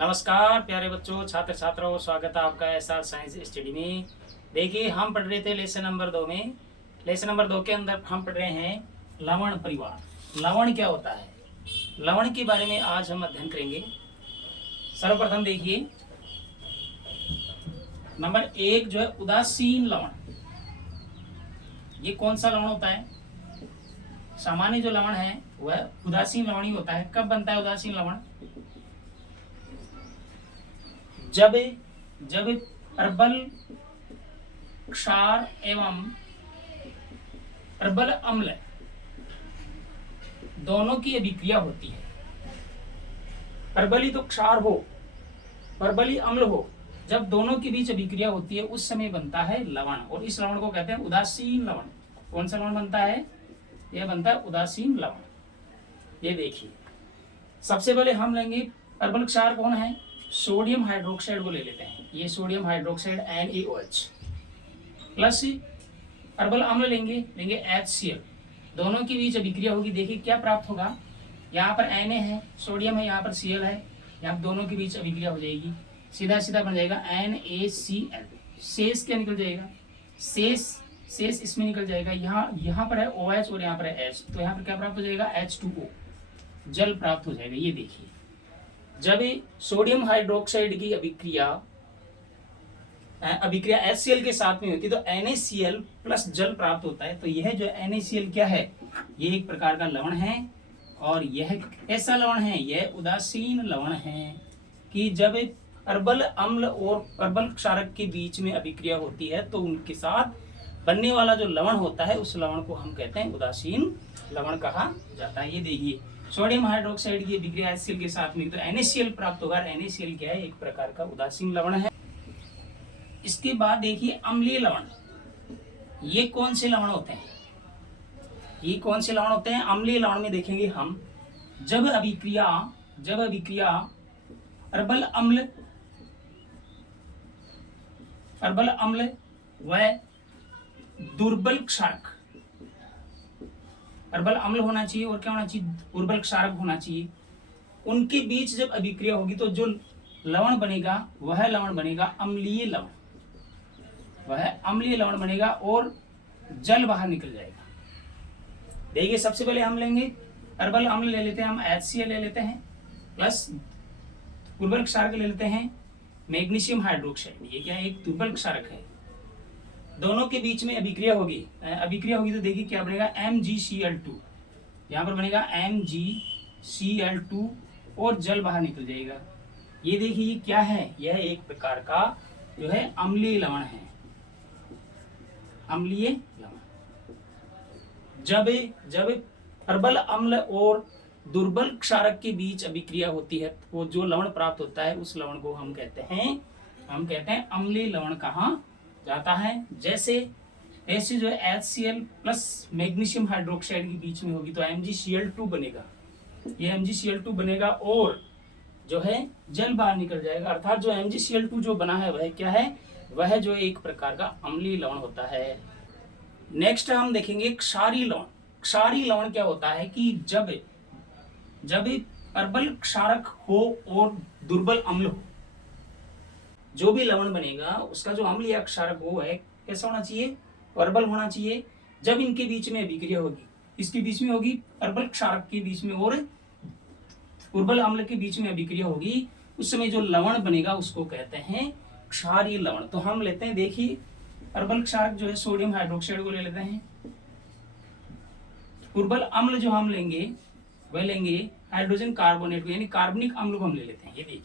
नमस्कार प्यारे बच्चों, छात्र छात्राओं, स्वागत है आपका एसआर साइंस स्टडी में। देखिए, हम पढ़ रहे थे लेसन नंबर 2 में। लेसन नंबर 2 के अंदर हम पढ़ रहे हैं लवण परिवार। लवण क्या होता है, लवण के बारे में आज हम अध्ययन करेंगे। सर्वप्रथम देखिए, नंबर 1 जो है उदासीन लवण। ये कौन सा लवण होता है? सामान्य जो लवण है वह उदासीन लवण ही होता है। कब बनता है उदासीन लवण? जब प्रबल क्षार एवं प्रबल अम्ल दोनों की अभिक्रिया होती है। प्रबलित तो क्षार हो, प्रबली अम्ल हो, जब दोनों के बीच अभिक्रिया होती है उस समय बनता है लवण, और इस लवण को कहते हैं उदासीन लवण। कौन सा लवण बनता है? यह बनता है उदासीन लवण। ये देखिए, सबसे पहले हम लेंगे प्रबल क्षार। कौन है? सोडियम हाइड्रोक्साइड को ले लेते हैं। ये सोडियम हाइड्रोक्साइड NaOH प्लस प्रबल अम्ल लेंगे HCl। दोनों के बीच अभिक्रिया होगी। देखिए क्या प्राप्त होगा। यहाँ पर Na है, सोडियम है, यहाँ पर Cl है। यहाँ दोनों के बीच अभिक्रिया हो जाएगी, सीधा सीधा बन जाएगा NaCl। शेष क्या निकल जाएगा? शेष इसमें निकल जाएगा। यहाँ पर है OH और यहाँ पर है H, तो यहाँ पर क्या प्राप्त हो जाएगा? H2O, जल प्राप्त हो जाएगा। ये देखिए, जब सोडियम हाइड्रोक्साइड की अभिक्रिया HCl के साथ में होती है तो NaCl प्लस जल प्राप्त होता है। तो यह जो NaCl क्या है? ये एक प्रकार का लवण है, और यह ऐसा लवण है, यह उदासीन लवण है कि जब प्रबल अम्ल और प्रबल क्षारक के बीच में अभिक्रिया होती है तो उनके साथ बनने वाला जो लवण होता है उस लवण को हम कहते हैं उदासीन लवण कहा जाता है। ये देखिए, सोडियम हाइड्रोक्साइड की अभिक्रिया HCl के साथ में तो NaCl प्राप्त होगा। NaCl क्या है? एक प्रकार का उदासीन लवण है। इसके बाद देखिए अम्लीय लवण। ये कौन से लवण होते हैं? ये कौन से लवण होते हैं? अम्लीय लवण में देखेंगे हम, जब अभिक्रिया प्रबल अम्ल व दुर्बल क्षारक, प्रबल अम्ल होना चाहिए और क्या होना चाहिए? दुर्बल क्षारक होना चाहिए। उनके बीच जब अभिक्रिया होगी तो जो लवण बनेगा वह लवण बनेगा अम्लीय लवण। वह अम्लीय लवण बनेगा और जल बाहर निकल जाएगा। देखिए, सबसे पहले हम लेंगे प्रबल अम्ल ले लेते हैं, हम HCl ले लेते हैं, प्लस दुर्बल क्षारक ले लेते हैं मैग्नीशियम हाइड्रोक्साइड। ये क्या है? एक दुर्बल क्षारक है। दोनों के बीच में अभिक्रिया होगी तो देखिए क्या बनेगा? MgCl2। यहाँ पर बनेगा MgCl2 और जल बाहर निकल जाएगा। ये देखिए, ये क्या है? यह एक प्रकार का जो है अम्लीय लवण है। अम्लीय लवण जब प्रबल अम्ल और दुर्बल क्षारक के बीच अभिक्रिया होती है तो जो लवण प्राप्त होता है उस लवण को हम कहते हैं अम्लीय लवण कहा जाता है। जैसे जो है HCl प्लस मैग्नीशियम हाइड्रोक्साइड के बीच में होगी तो MgCl2 बनेगा। ये MgCl2 बनेगा और जो है जल बाहर निकल जाएगा। अर्थात जो MgCl2 जो बना है वह क्या है? वह जो एक प्रकार का अम्लीय लवण होता है। नेक्स्ट हम देखेंगे क्षारीय लवण। क्षारीय लवण क्या होता है कि जब प्रबल क्षारक हो और दुर्बल अम्ल हो, जो भी लवण बनेगा उसका जो अम्ल या क्षारक हो है कैसा होना चाहिए? प्रबल होना चाहिए। जब इनके बीच में अभिक्रिया होगी, इसके बीच में होगी प्रबल क्षारक के बीच में और दुर्बल अम्ल के बीच में अभिक्रिया होगी, उस समय जो लवण बनेगा उसको कहते हैं क्षारीय लवण। तो हम लेते हैं, देखिए प्रबल क्षारक जो है सोडियम हाइड्रोक्साइड को ले लेते हैं। दुर्बल अम्ल जो हम लेंगे वह लेंगे हाइड्रोजन कार्बोनेट को, यानी कार्बनिक अम्ल को हम ले लेते हैं। ये देखिए,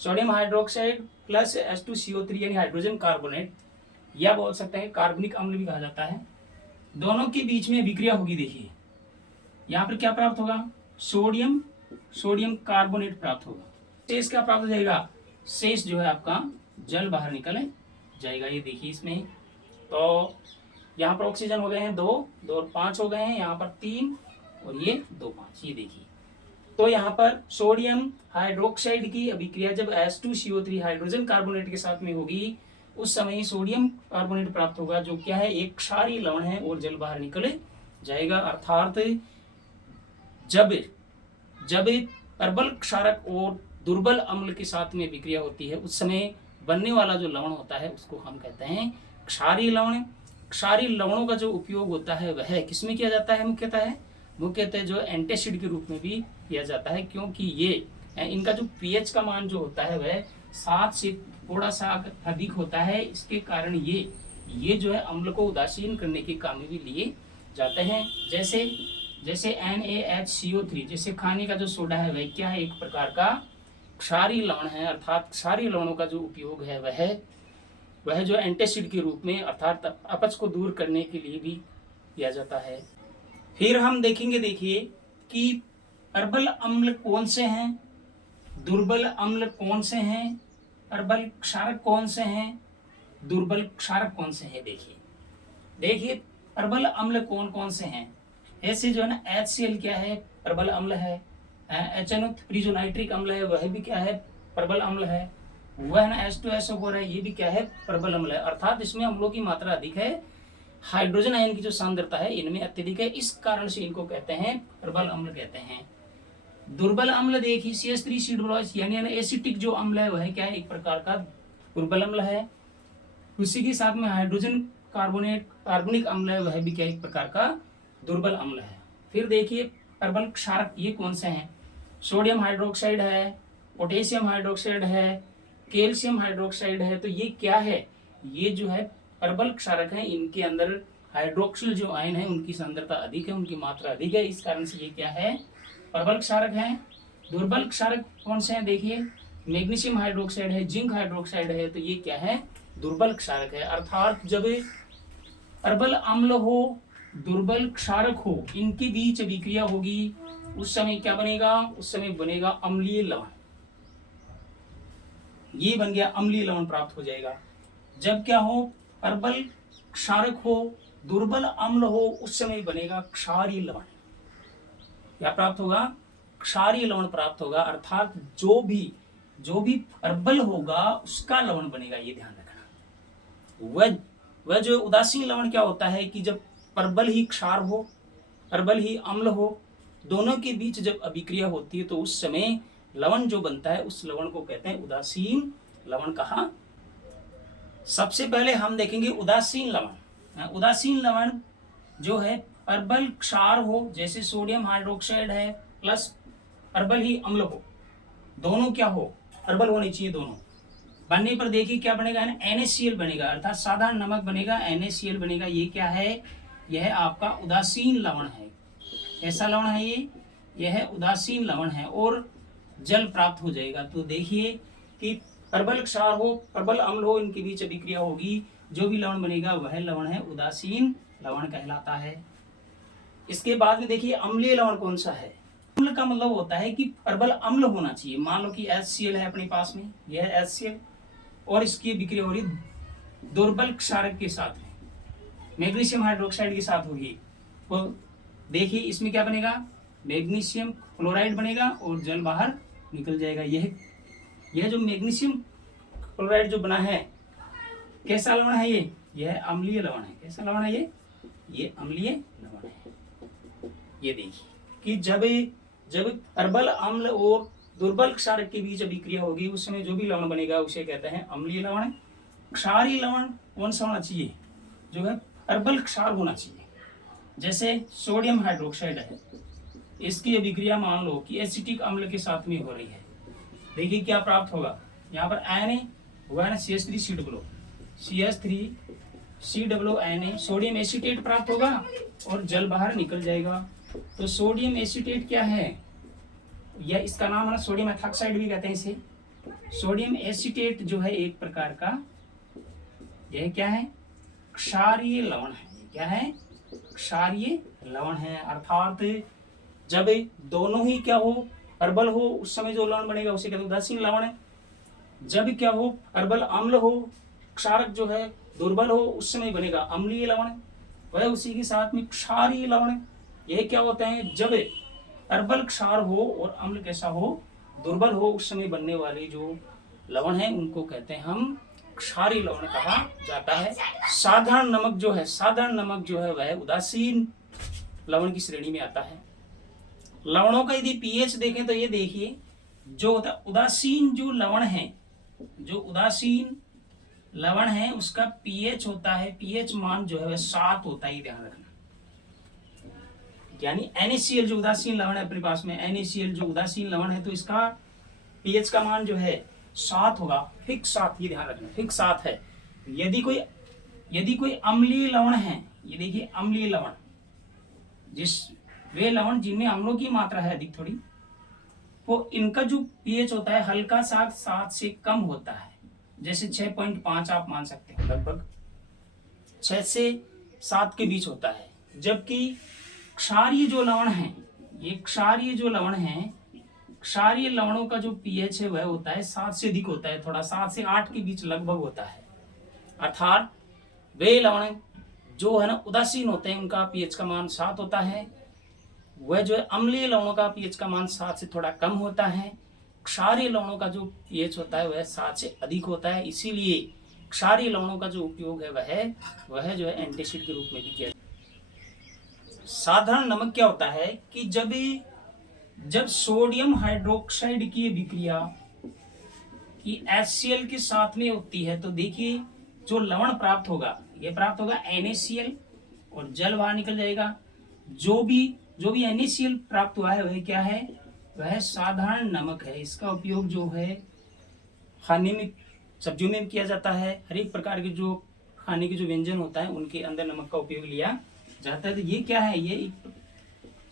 सोडियम हाइड्रोक्साइड प्लस H2CO3 यानी हाइड्रोजन कार्बोनेट, या बोल सकते हैं कार्बनिक अम्ल भी कहा जाता है। दोनों के बीच में अभिक्रिया होगी। देखिए यहाँ पर क्या प्राप्त होगा? सोडियम कार्बोनेट प्राप्त होगा। शेष क्या प्राप्त हो जाएगा? शेष जो है आपका जल बाहर निकल जाएगा। ये देखिए, इसमें तो यहाँ पर ऑक्सीजन हो गए हैं 2 और 5 हो गए हैं, यहाँ पर 3 और ये 2 5। ये देखिए, तो यहाँ पर सोडियम हाइड्रोक्साइड की अभिक्रिया जब H2CO3 हाइड्रोजन कार्बोनेट के साथ में होगी उस समय सोडियम कार्बोनेट प्राप्त होगा, जो क्या है? एक क्षारीय लवण है और जल बाहर निकल जाएगा। अर्थात जब प्रबल क्षारक और दुर्बल अम्ल के साथ में विक्रिया होती है उस समय बनने वाला जो लवण होता है उसको हम कहते हैं क्षारीय लवण। क्षारीय लवणों का जो उपयोग होता है वह किसमें किया जाता है? मुख्यतः जो एंटासिड के रूप में भी किया जाता है, क्योंकि ये इनका जो पीएच का मान जो होता है वह 7 से थोड़ा सा अधिक होता है। इसके कारण ये जो है अम्ल को उदासीन करने के काम में भी लिए जाते हैं। जैसे NaHCO3 जैसे खाने का जो सोडा है वह क्या है? एक प्रकार का क्षारीय लवण है। अर्थात क्षारीय लवणों का जो उपयोग है वह जो एंटासिड के रूप में अर्थात अपच को दूर करने के लिए भी किया जाता है। फिर हम देखेंगे, देखिए कि प्रबल अम्ल कौन से हैं, दुर्बल अम्ल कौन से हैं, प्रबल क्षारक कौन से हैं, दुर्बल क्षारक कौन से हैं। देखिए प्रबल अम्ल कौन कौन से हैं। ऐसे जो है ना HCl क्या है? प्रबल अम्ल है। HNO3 जो नाइट्रिक अम्ल है वह भी क्या है? प्रबल अम्ल है। वह है ना H2SO4 है, ये भी क्या है? प्रबल अम्ल है। अर्थात इसमें अम्लों की मात्रा अधिक है, हाइड्रोजन आयन की जो सांद्रता है इनमें अत्यधिक है, इस कारण से इनको कहते हैं प्रबल अम्ल कहते हैं। दुर्बल अम्ल देखिए CH3COOH यानी एसिटिक जो अम्ल है वह क्या है? एक प्रकार का दुर्बल अम्ल है। उसी के साथ में हाइड्रोजन कार्बनिक अम्ल है वह भी क्या एक प्रकार का दुर्बल अम्ल है। फिर देखिए प्रबल क्षारक ये कौन से हैं? सोडियम हाइड्रोक्साइड है, पोटेशियम हाइड्रोक्साइड है, कैल्शियम हाइड्रोक्साइड है। तो ये क्या है? ये जो है प्रबल क्षारक है। इनके अंदर हाइड्रोक्सिल जो आयन है उनकी सांद्रता अधिक है, उनकी मात्रा अधिक है, इस कारण से ये क्या है? प्रबल क्षारक है। दुर्बल क्षारक कौन से हैं? देखिए मैग्नीशियम हाइड्रोक्साइड है, जिंक हाइड्रोक्साइड है, तो ये क्या है? दुर्बल क्षारक है। अर्थात जब प्रबल अम्ल हो, दुर्बल क्षारक हो, इनके बीच अभिक्रिया होगी उस समय क्या बनेगा? उस समय बनेगा अम्लीय लवण। ये बन गया अम्लीय लवण प्राप्त हो जाएगा। जब क्या हो? प्रबल क्षारक हो, दुर्बल अम्ल हो, उस समय बनेगा क्षारीय लवण। क्या प्राप्त होगा? क्षारीय लवण प्राप्त होगा। अर्थात जो भी प्रबल होगा उसका लवण बनेगा, ये ध्यान रखना। वह जो उदासीन लवण क्या होता है कि जब प्रबल ही क्षार हो, प्रबल ही अम्ल हो, दोनों के बीच जब अभिक्रिया होती है तो उस समय लवण जो बनता है उस लवण को कहते हैं उदासीन लवण कहा। सबसे पहले हम देखेंगे उदासीन लवण। उदासीन लवण जो है प्रबल क्षार हो, जैसे सोडियम हाइड्रोक्साइड है, प्लस प्रबल ही अम्ल हो, दोनों क्या हो? प्रबल होने चाहिए दोनों। बनने पर देखिए क्या बनेगा? NaCl बनेगा, अर्थात साधारण नमक बनेगा, NaCl बनेगा। ये क्या है? यह आपका उदासीन लवण है। ऐसा लवण है यह उदासीन लवण है और जल प्राप्त हो जाएगा। तो देखिए कि प्रबल क्षार हो, प्रबल अम्ल हो, इनके बीच अभिक्रिया होगी, जो भी लवण बनेगा वह लवण है उदासीन लवण कहलाता है। इसके बाद में देखिए अम्लीय लवण कौन सा है? अम्ल का मतलब होता है कि प्रबल अम्ल होना चाहिए। मान लो कि HCl है अपने पास में, यह है HCl और इसकी अभिक्रिया हो रही दुर्बल क्षारक के साथ है, मैग्नीशियम हाइड्रोक्साइड के साथ होगी। तो देखिए इसमें क्या बनेगा? मैग्नीशियम क्लोराइड बनेगा और जल बाहर निकल जाएगा। यह जो मैग्नीशियम क्लोराइड जो बना है कैसा लवण है? यह अम्लीय लवण है। कैसा लवण है ये अम्लीय लवण है। ये देखिए कि जब प्रबल अम्ल और दुर्बल क्षारक के बीच अभिक्रिया होगी उस समय जो भी लवण बनेगा उसे कहते हैं अम्लीय लवण। क्षारीय लवण कौन सा होना चाहिए? जो है प्रबल क्षार होना चाहिए। जैसे सोडियम हाइड्रोक्साइड है, इसकी अभिक्रिया मान लो कि एसिटिक अम्ल के साथ में हो रही है। देखिए क्या प्राप्त होगा? यहाँ पर Na हुआ है ना CH3COO, सोडियम एसीटेट प्राप्त होगा और जल बाहर निकल जाएगा। तो सोडियम एसीटेट क्या है? या इसका नाम है सोडियम एथॉक्साइड भी कहते हैं इसे। सोडियम एसीटेट जो है एक प्रकार का यह क्या है? क्षारीय लवण है। क्या है? क्षारीय लवण है। अर्थात जब दोनों ही क्या हो? प्रबल हो, उस समय जो लवण बनेगा उसे कहते हैं उदासीन लवण। जब क्या हो? प्रबल अम्ल हो, क्षारक जो है दुर्बल हो, उस समय बनेगा अम्लीय लवण। वह उसी के साथ में क्षारीय लवण। यह क्या होता है? जब प्रबल क्षार हो और अम्ल कैसा हो? दुर्बल हो, उस समय बनने वाले जो लवण है उनको कहते हैं हम क्षारीय लवण कहा जाता है। साधारण नमक जो है वह उदासीन लवण की श्रेणी में आता है। लवणों का यदि पीएच देखें तो ये देखिए जो होता है उदासीन जो लवण है, जो उदासीन लवण है उसका पीएच होता है, पीएच मान जो है वह 7 होता है, ध्यान रखना। यानी NaCl जो उदासीन लवण है अपने पास में, NaCl जो उदासीन लवण है, तो इसका पीएच का मान जो है 7 होगा, फिक्स 7, ये ध्यान रखना, फिक्स 7 है। यदि कोई अम्लीय लवण है, ये देखिए अम्लीय लवण, वे लवण जिनमें अम्लों की मात्रा है अधिक थोड़ी, वो इनका जो पीएच होता है हल्का सा 7 से कम होता है, जैसे 6.5 आप मान सकते हो, लगभग 6 से 7 के बीच होता है। जबकि क्षारीय जो लवण है, ये क्षारीय जो लवण है, क्षारीय लवणों का जो पीएच है वह होता है 7 से अधिक होता है, थोड़ा 7 से 8 के बीच लगभग होता है। अर्थात वे लवण जो है ना उदासीन होते हैं उनका पीएच का मान 7 होता है, वह जो है अम्लीय लवणों का पीएच का मान 7 से थोड़ा कम होता है। क्षारीय लवणों का जो पीएच होता है वह 7 से अधिक होता है। इसीलिए क्षारीय लवणों का जो उपयोग है वह जो है एंटीसिड के रूप में भी किया जाता है। साधारण नमक क्या होता है कि जब सोडियम हाइड्रोक्साइड की विक्रिया की HCl के साथ में होती है, तो देखिए जो लवण प्राप्त होगा, यह प्राप्त होगा NaCl और जल बाहर निकल जाएगा। जो भी NaCl प्राप्त हुआ है वह क्या है, वह साधारण नमक है। इसका उपयोग जो है खाने में, सब्जियों में किया जाता है, हर एक प्रकार के जो खाने के जो व्यंजन होता है उनके अंदर नमक का उपयोग लिया जाता है। तो ये क्या है, ये एक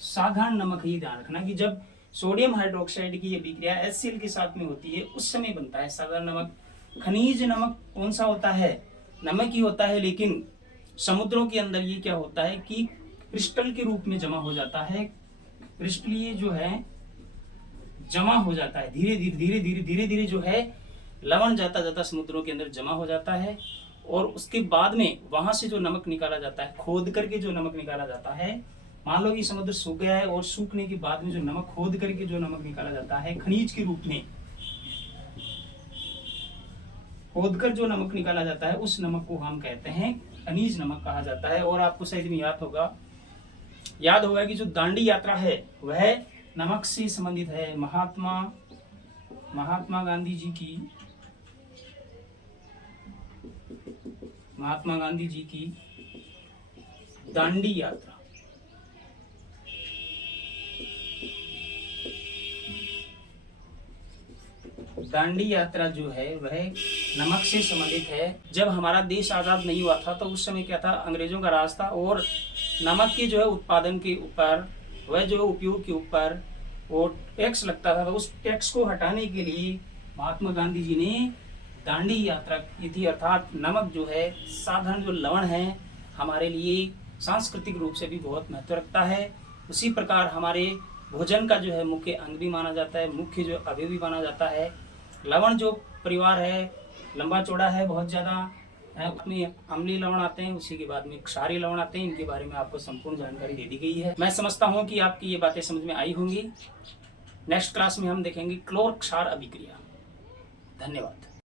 साधारण नमक है। ध्यान रखना कि जब सोडियम हाइड्रोक्साइड की ये विक्रिया HCl के साथ में होती है उस समय बनता है साधारण नमक। खनिज नमक कौन सा होता है, नमक ही होता है, लेकिन समुद्रों के अंदर ये क्या होता है कि क्रिस्टल के रूप में जमा हो जाता है। क्रिस्टलीय जो है जमा हो जाता है, धीरे धीरे जो है लवण जाता जाता समुद्रों के अंदर जमा हो जाता है, और उसके बाद में वहां से जो नमक निकाला जाता है, खोद करके जो नमक निकाला जाता है, मान लो कि समुद्र सूख गया है और सूखने के बाद में जो नमक खोद करके जो नमक निकाला जाता है खनिज के रूप में, खोद कर जो नमक निकाला जाता है उस नमक को हम कहते हैं खनिज नमक कहा जाता है। और आपको शायद में याद होगा कि जो दांडी यात्रा है वह नमक से संबंधित है। महात्मा गांधी जी की दांडी यात्रा, दांडी यात्रा जो है वह नमक से संबंधित है। जब हमारा देश आज़ाद नहीं हुआ था तो उस समय क्या था, अंग्रेजों का राज था, और नमक के जो है उत्पादन के ऊपर, वह जो उपयोग के ऊपर वो टैक्स लगता था, तो उस टैक्स को हटाने के लिए महात्मा गांधी जी ने दांडी यात्रा की थी। अर्थात नमक जो है साधारण जो लवण है हमारे लिए सांस्कृतिक रूप से भी बहुत महत्व रखता है। उसी प्रकार हमारे भोजन का जो है मुख्य अंग भी माना जाता है, मुख्य जो अवयव भी माना जाता है। लवण जो परिवार है लंबा चौड़ा है, बहुत ज़्यादा, उसमें अम्लीय लवण आते हैं, उसी के बाद में क्षारीय लवण आते हैं। इनके बारे में आपको संपूर्ण जानकारी दे दी गई है। मैं समझता हूँ कि आपकी ये बातें समझ में आई होंगी। नेक्स्ट क्लास में हम देखेंगे क्लोर क्षार अभिक्रिया। धन्यवाद।